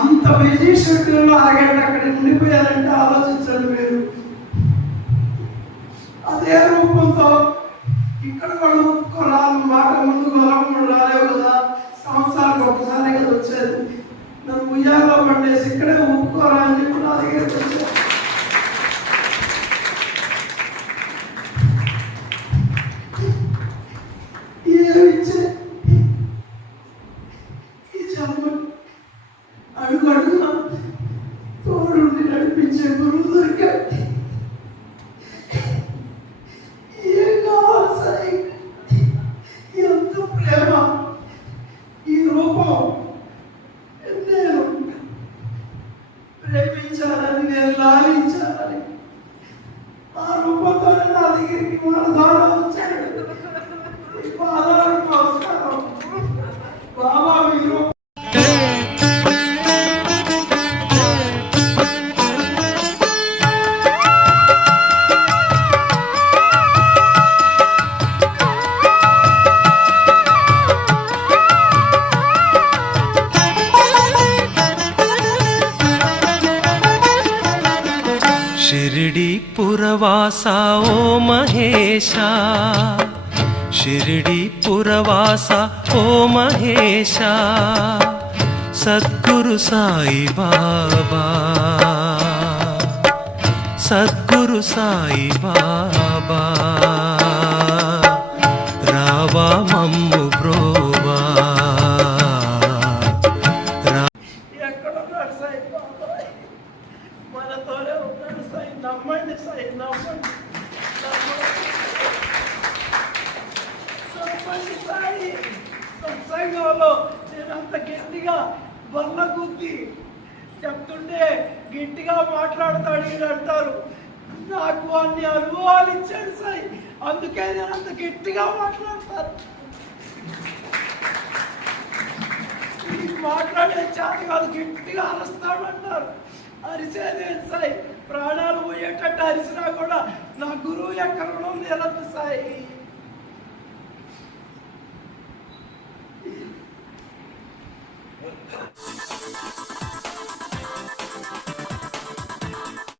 అంత బిజీ షెడ్యూల్లో అరగంట అక్కడ ఉండిపోయారంటే ఆలోచించండి మీరు. అదే రూపంతో ఇక్కడ వాళ్ళు కొనాలి మాట ముందు కొనకుండా రాలేవు కదా, సంవత్సరానికి ఒకసారి కదా వచ్చేది. నన్ను ఉయ్యాలో పడేసి ఇక్కడే ఊపుకోరా అని చెప్పి నా దగ్గరికి వచ్చారు. ఏమిచ్చే ఈ జన్మ అడుగు అడుగున తోడుండి నడిపించే గురువు దొరికాడు. ఏం కావాలి సాయి, ఎంత ప్రేమ, ఈ రూపం. నేను ప్రేమించాలని, నేను లాలించాలని ఆ రూపంతోనే నా దగ్గరికి మన ద్వారా వచ్చాడు. పాదాలకు నమస్కారం బాబా. మీరు शिरडी पुरवासा ओ महेशा, शिरडी पुरवासा ओ महेशा, सद्गुरु साई बाबा, सद्गुरु साई बाबा, रावा मम्मु ब्रोवा. మనతోనే ఉన్నాడు సాయి, నమ్మండి సాయి, నమ్మండి, నమ్మండి సాయి. సత్సంగంలో నేను అంత గట్టిగా బల్ల గుద్ది చెప్తుంటే గట్టిగా మాట్లాడతాడు ఈయన అంటారు. నాకు అన్ని అనుభవాలు ఇచ్చాడు సాయి, అందుకే నేను అంత గట్టిగా మాట్లాడతాను. మాట్లాడే చేత కాదు, గట్టిగా అరుస్తామంటారు. అరిసేదే సాయి, ప్రాణాలు పోయేటట్టు అరిసినా కూడా నా గురువు ఎక్కడ నిలదు సాయి.